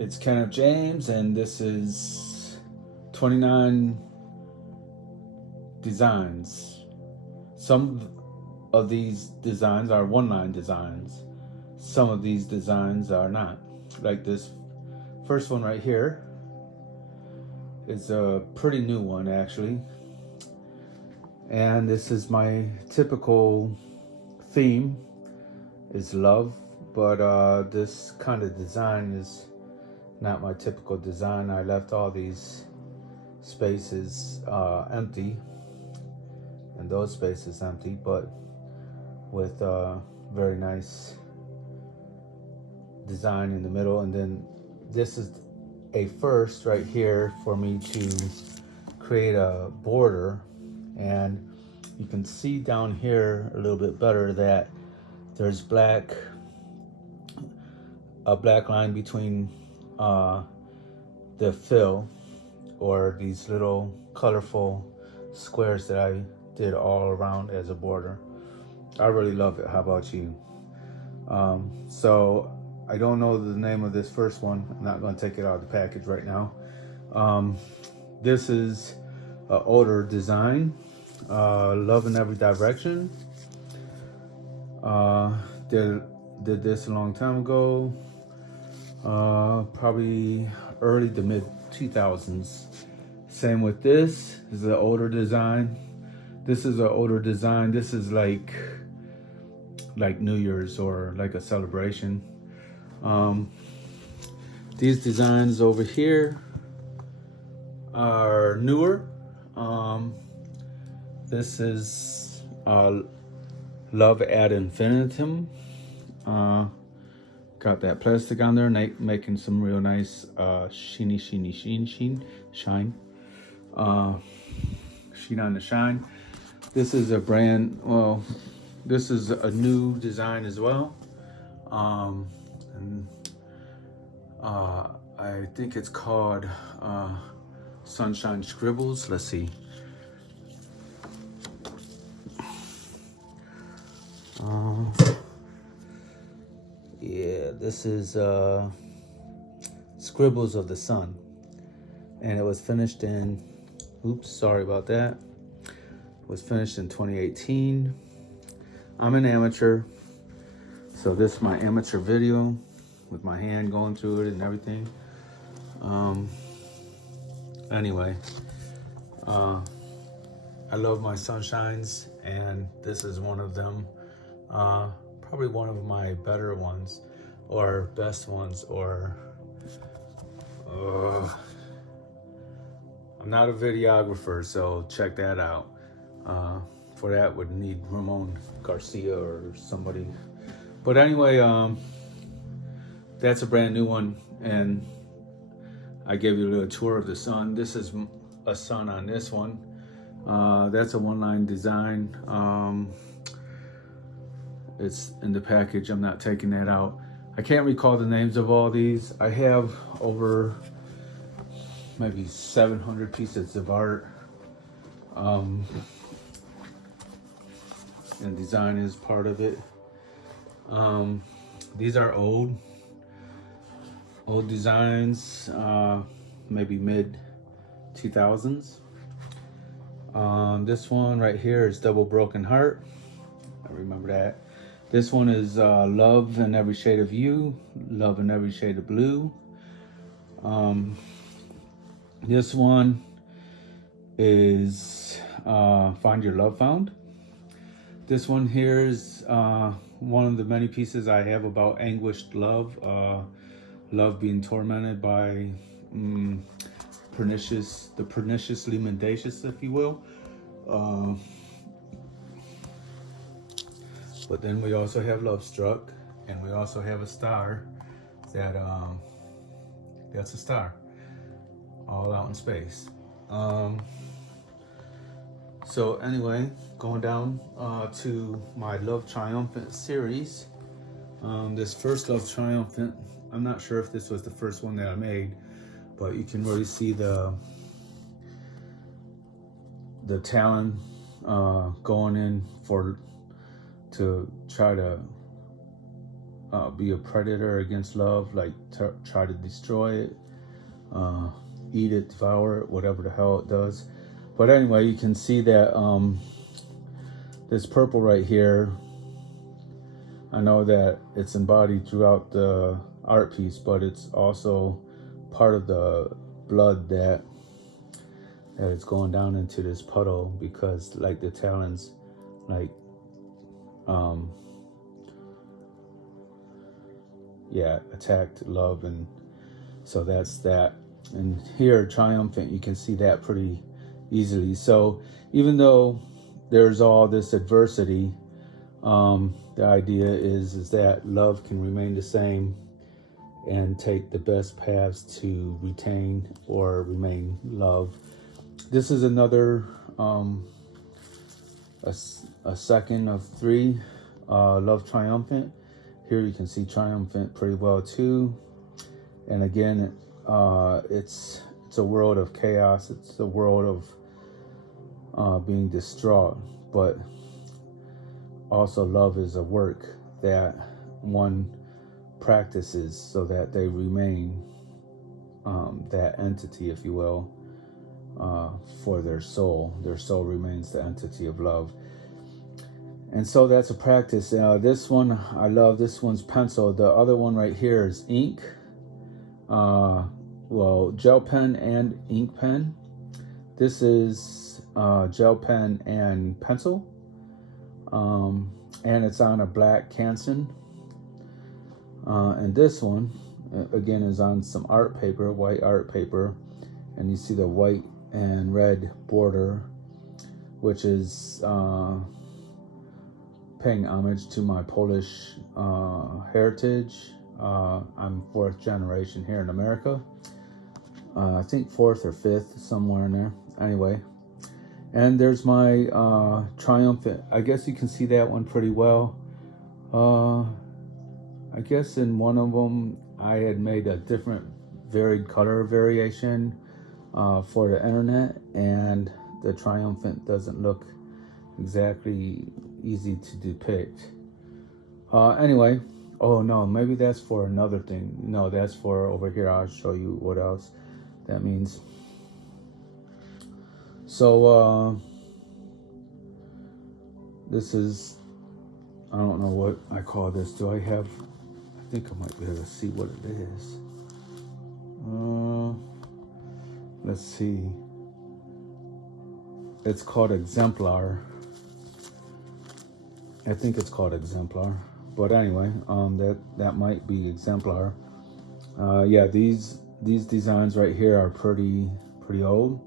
It's Kenneth James, and this is 29 designs. Some of these designs are one-line designs. Some of these designs are not. Like this first one right here is a pretty new one, actually. And this is my typical theme, is love. But this kind of design is not my typical design. I left all these spaces empty, and those spaces empty, but with a very nice design in the middle. And then this is a first right here for me to create a border, and you can see down here a little bit better that there's a black line between the fill, or these little colorful squares that I did all around as a border. I really love it. How about you? So I don't know the name of this first one. I'm not going to take it out of the package right now. This is an older design, Love in Every Direction. Did this a long time ago, probably early to mid 2000s. Same with this is an older design. This is an older design. This is like New Year's or like a celebration. These designs over here are newer. This is Love ad infinitum. Got that plastic on there, making some real nice shine. Shine on the shine. This is this is a new design as well. And I think it's called Sunshine Scribbles. Let's see. Yeah, this is Scribbles of the Sun, and it was finished in, oops, sorry about that. It was finished in 2018. I'm an amateur, so this is my amateur video with my hand going through it and everything. Anyway, I love my sunshines, and this is one of them. Probably one of my better ones, or best ones, or I'm not a videographer, so check that out. For that would need Ramon Garcia or somebody. But anyway, that's a brand new one, and I gave you a little tour of the sun. This is a sun on this one. That's a one-line design. It's in the package. I'm not taking that out. I can't recall the names of all these. I have over maybe 700 pieces of art. And design is part of it. These are old designs, maybe mid 2000s. This one right here is Double Broken Heart. I remember that. This one is Love in Every Shade of You, Love in Every Shade of Blue. This one is Find Your Love Found. This one here is one of the many pieces I have about anguished love, love being tormented by the perniciously mendacious, if you will. But then we also have Love Struck, and we also have a star that's a star all out in space. So anyway, going down to my Love Triumphant series. This first Love Triumphant, I'm not sure if this was the first one that I made, but you can really see the talent going in to try to be a predator against love, like try to destroy it, eat it, devour it, whatever the hell it does. But anyway, you can see that this purple right here, I know that it's embodied throughout the art piece, but it's also part of the blood that is going down into this puddle, because like the talons, like attacked love, and so that's that. And here, triumphant, you can see that pretty easily. So even though there's all this adversity, the idea is that love can remain the same and take the best paths to retain or remain love. This is another a second of 3, love triumphant. Here you can see triumphant pretty well too. And again, it's a world of chaos. It's a world of being distraught, but also love is a work that one practices so that they remain that entity, if you will, for their soul. Their soul remains the entity of love. And so that's a practice. This one, I love. This one's pencil. The other one right here is ink. Well, gel pen and ink pen. This is gel pen and pencil. And it's on a black Canson. And this one, again, is on some art paper, white art paper. And you see the white and red border, which is paying homage to my Polish heritage. I'm 4th generation here in America. I think 4th or 5th, somewhere in there. Anyway, and there's my triumphant. I guess you can see that one pretty well. I guess in one of them, I had made a different varied color variation for the internet, and the triumphant doesn't look exactly easy to depict. Anyway, oh no, maybe that's for another thing. No, that's for over here. I'll show you what else that means. So this is, I don't know what I call this. Do I have, I think I might be able to see what it is. Let's see. It's called exemplar. I think it's called exemplar. But anyway, that might be exemplar. Yeah, these designs right here are pretty old.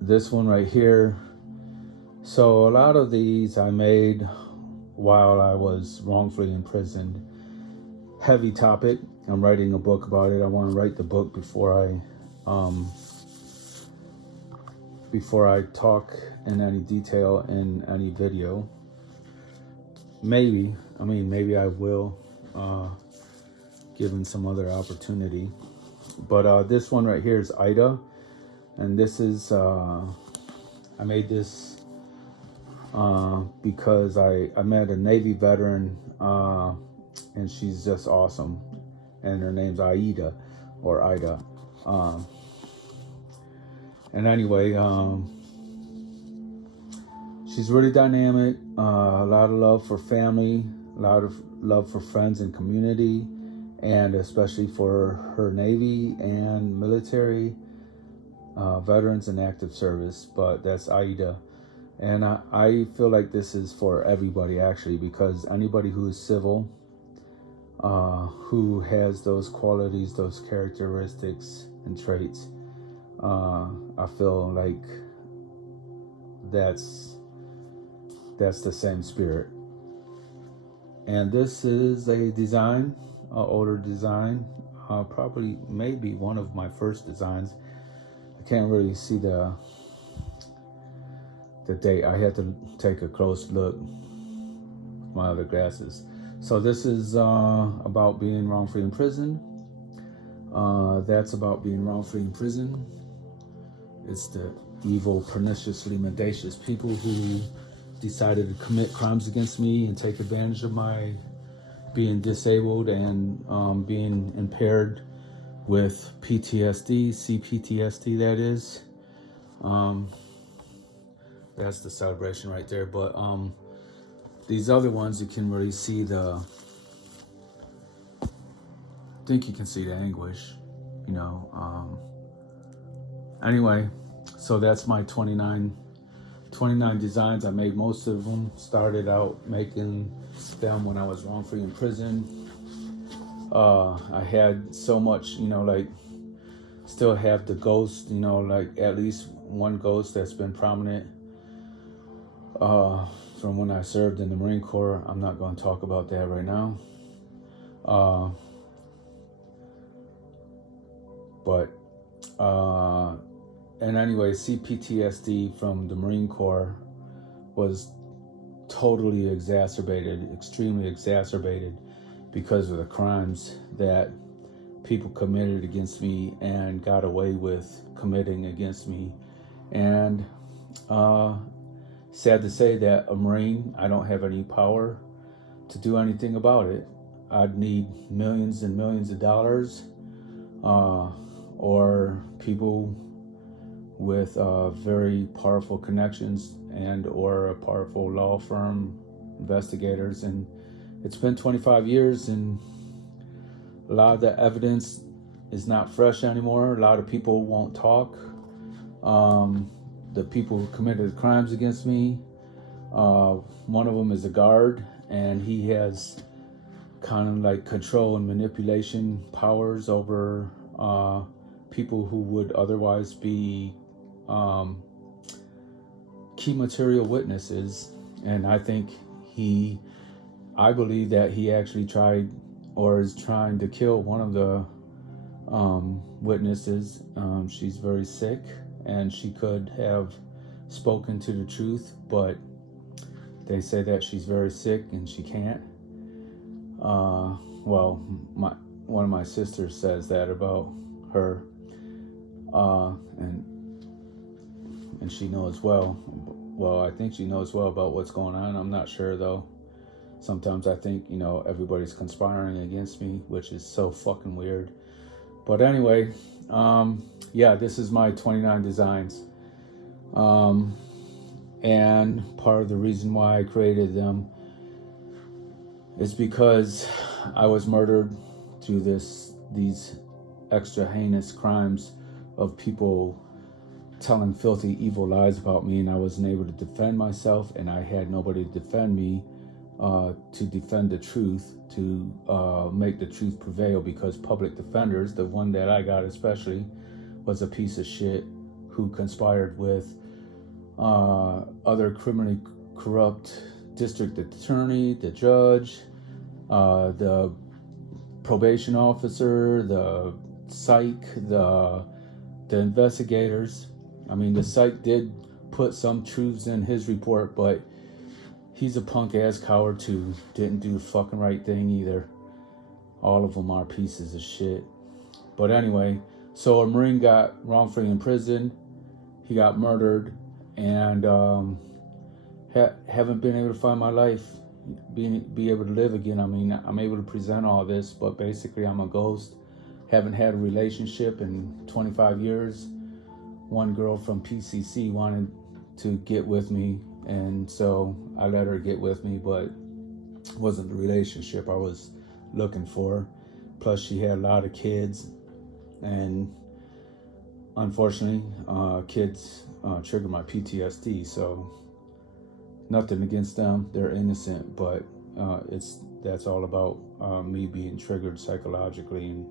This one right here. So a lot of these I made while I was wrongfully imprisoned. Heavy topic. I'm writing a book about it. I want to write the book before I talk in any detail in any video. Maybe I will, given some other opportunity. But this one right here is Ida, and this is I made this because I met a Navy veteran, and she's just awesome, and her name's Aida, or Ida. And anyway, she's really dynamic, a lot of love for family, a lot of love for friends and community, and especially for her Navy and military veterans and active service. But that's Aida. And I feel like this is for everybody, actually, because anybody who is civil, who has those qualities, those characteristics and traits, I feel like that's the same spirit. And this is a design, an older design, probably maybe one of my first designs. I can't really see the date. I had to take a close look with my other glasses. So this is about being wrongfully imprisoned. That's about being wrongfully imprisoned. It's the evil, perniciously mendacious people who decided to commit crimes against me and take advantage of my being disabled and being impaired with PTSD, CPTSD that is. That's the celebration right there. But these other ones, you can really see I think you can see the anguish, you know. Anyway, so that's my 29 designs. I made most of them. Started out making them when I was wrongfully in prison. I had so much, you know, like still have the ghost, you know, like at least one ghost that's been prominent from when I served in the Marine Corps. I'm not going to talk about that right now. And anyway, CPTSD from the Marine Corps was totally exacerbated, extremely exacerbated, because of the crimes that people committed against me and got away with committing against me. And sad to say that a Marine, I don't have any power to do anything about it. I'd need millions and millions of dollars, or people with very powerful connections and or a powerful law firm, investigators. And it's been 25 years and a lot of the evidence is not fresh anymore. A lot of people won't talk. The people who committed crimes against me, one of them is a guard, and he has kind of like control and manipulation powers over people who would otherwise be key material witnesses. And I believe that he actually tried or is trying to kill one of the witnesses. She's very sick and she could have spoken to the truth, but they say that she's very sick and she can't. Well, one of my sisters says that about her, and she knows well. Well, I think she knows well about what's going on. I'm not sure though. Sometimes I think, you know, everybody's conspiring against me, which is so fucking weird. But anyway, yeah, this is my 29 designs. And part of the reason why I created them is because I was murdered through these extra heinous crimes of people telling filthy, evil lies about me, and I wasn't able to defend myself, and I had nobody to defend me, to defend the truth, to make the truth prevail, because public defenders, the one that I got especially, was a piece of shit who conspired with other criminally corrupt district attorney, the judge, the probation officer, the psych, the investigators. I mean, the psych did put some truths in his report, but he's a punk ass coward too. Didn't do the fucking right thing either. All of them are pieces of shit. But anyway, so a Marine got wrongfully imprisoned. He got murdered, and haven't been able to find my life, be able to live again. I mean, I'm able to present all this, but basically I'm a ghost. Haven't had a relationship in 25 years. One girl from PCC wanted to get with me, and so I let her get with me, but it wasn't the relationship I was looking for. Plus she had a lot of kids, and unfortunately kids trigger my PTSD. So nothing against them, they're innocent, but that's all about me being triggered psychologically and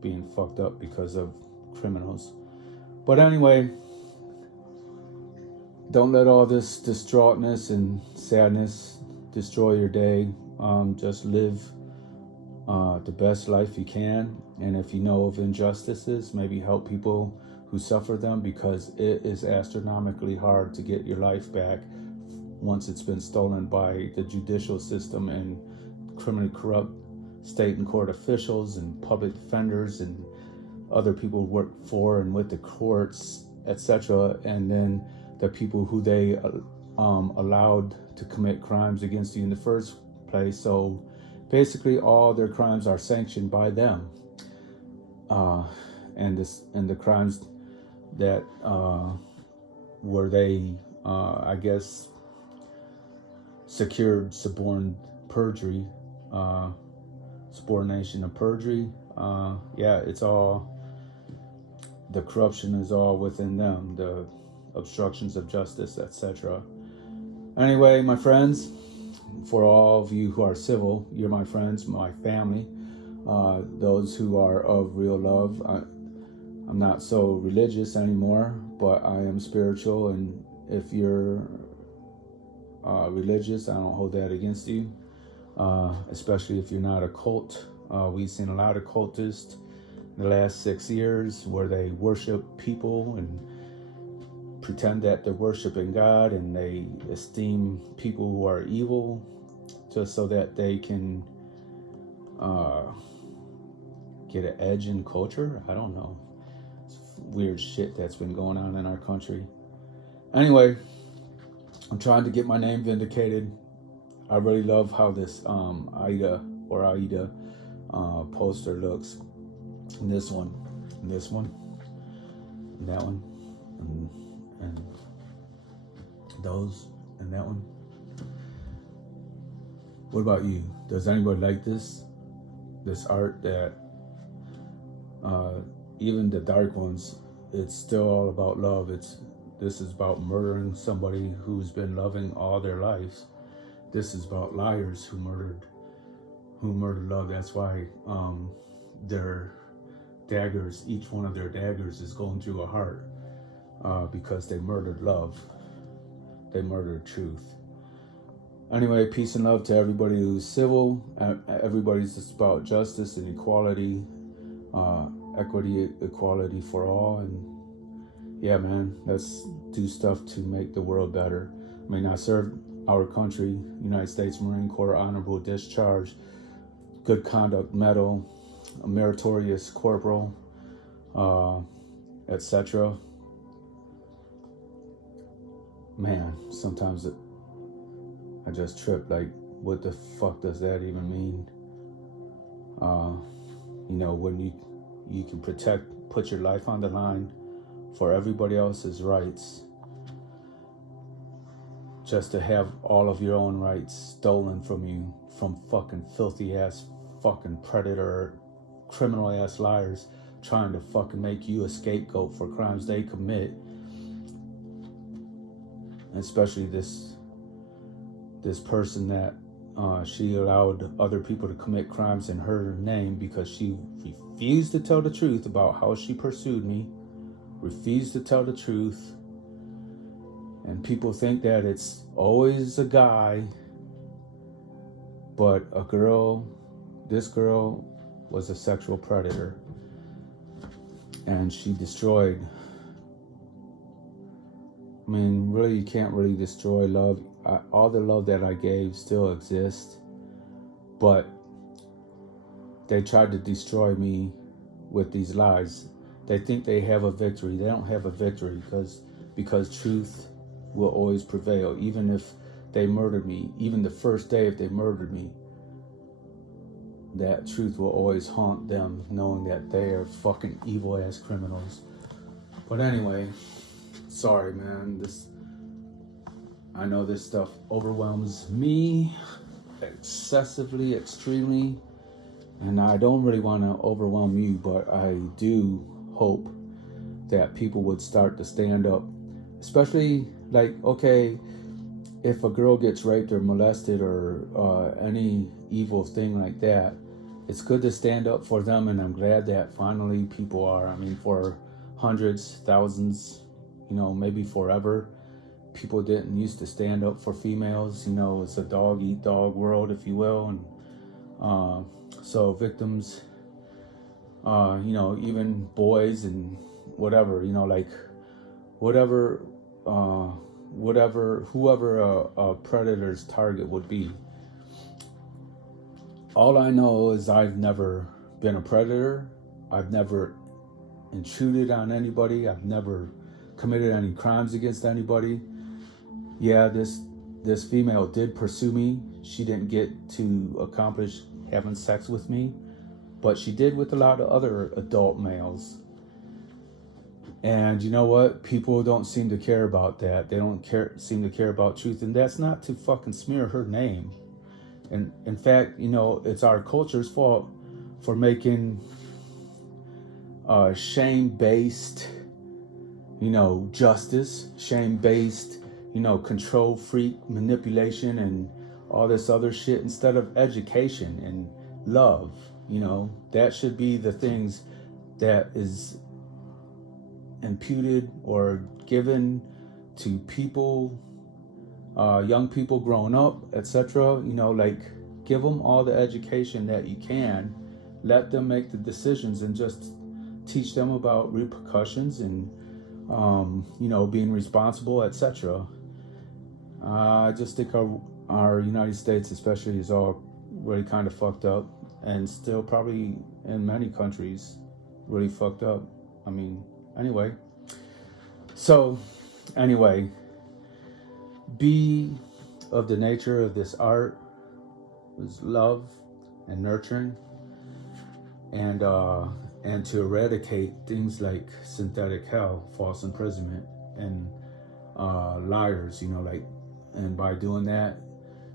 being fucked up because of criminals. But anyway, don't let all this distraughtness and sadness destroy your day. Just live the best life you can. And if you know of injustices, maybe help people who suffer them, because it is astronomically hard to get your life back once it's been stolen by the judicial system and criminally corrupt state and court officials and public defenders and other people who work for and with the courts, etc. And then the people who they allowed to commit crimes against you in the first place. So basically all their crimes are sanctioned by them. And the crimes that where they I guess secured suborned perjury, subordination of perjury. Yeah, it's all, the corruption is all within them, the obstructions of justice, etc. Anyway, my friends, for all of you who are civil, you're my friends, my family, those who are of real love. I'm not so religious anymore, but I am spiritual, and if you're religious, I don't hold that against you, especially if you're not a cult. We've seen a lot of cultists in the last 6 years where they worship people and pretend that they're worshiping God, and they esteem people who are evil just so that they can get an edge in culture. I don't know. It's weird shit that's been going on in our country. Anyway, I'm trying to get my name vindicated. I really love how this Aida poster looks. And this one, and this one, and that one, and those, and that one. What about you? Does anybody like this art? That even the dark ones, it's still all about love. This is about murdering somebody who's been loving all their lives. This is about liars who murdered love. That's why their daggers, each one of their daggers is going through a heart, because they murdered love. They murdered truth. Anyway, peace and love to everybody who's civil. Everybody's just about justice and equality, equity, equality for all. And yeah, man, let's do stuff to make the world better. I mean, I served our country, United States Marine Corps, honorable discharge, good conduct medal, a meritorious corporal, etc. Man, sometimes I just trip, like, what the fuck does that even mean? You know, when you can put your life on the line for everybody else's rights, just to have all of your own rights stolen from you from fucking filthy ass fucking predator, criminal ass liars trying to fucking make you a scapegoat for crimes they commit. And especially this person that she allowed other people to commit crimes in her name because she refused to tell the truth about how she pursued me, refused to tell the truth. And people think that it's always a guy, but this girl was a sexual predator, and she destroyed. I mean, really, you can't really destroy love. All the love that I gave still exists, but they tried to destroy me with these lies. They think they have a victory. They don't have a victory because truth will always prevail. Even if they murdered me, even the first day if they murdered me, that truth will always haunt them, knowing that they are fucking evil ass criminals. But anyway, sorry, man. I know this stuff overwhelms me excessively, extremely, and I don't really want to overwhelm you, but I do hope that people would start to stand up. Especially, like, okay, if a girl gets raped or molested or any evil thing like that, it's good to stand up for them, and I'm glad that finally people are. I mean, for hundreds, thousands, maybe forever, people didn't used to stand up for females. It's a dog-eat-dog world, if you will. And so victims, even boys and whatever, whoever a predator's target would be. All I know is I've never been a predator. I've never intruded on anybody. I've never committed any crimes against anybody. Yeah, this this female did pursue me. She didn't get to accomplish having sex with me, but she did with a lot of other adult males. And you know what? People don't seem to care about that. They don't seem to care about truth. And that's not to fucking smear her name. And in fact, you know, it's our culture's fault for making shame-based, you know, justice, shame-based, you know, control freak manipulation and all this other shit instead of education and love. You know, that should be the things that is imputed or given to people, young people growing up, etc. You know, like, give them all the education that you can. Let them make the decisions and just teach them about repercussions and you know, being responsible, etc. I just think our United States especially is all really kind of fucked up, and still probably in many countries really fucked up. I mean, anyway. So, anyway, be of the nature of this art is love and nurturing, and to eradicate things like synthetic hell, false imprisonment, and liars, you know, like, and by doing that,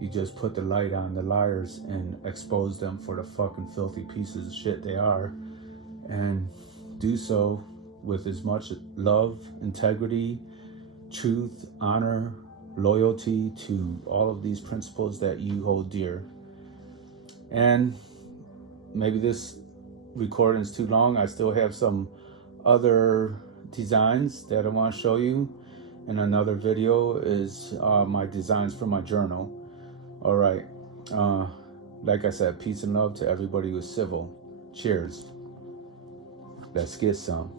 you just put the light on the liars and expose them for the fucking filthy pieces of shit they are, and do so with as much love, integrity, truth, honor, loyalty to all of these principles that you hold dear. And maybe this recording is too long. I still have some other designs that I want to show you. And another video is my designs for my journal. All right. Like I said, peace and love to everybody who's civil. Cheers. Let's get some.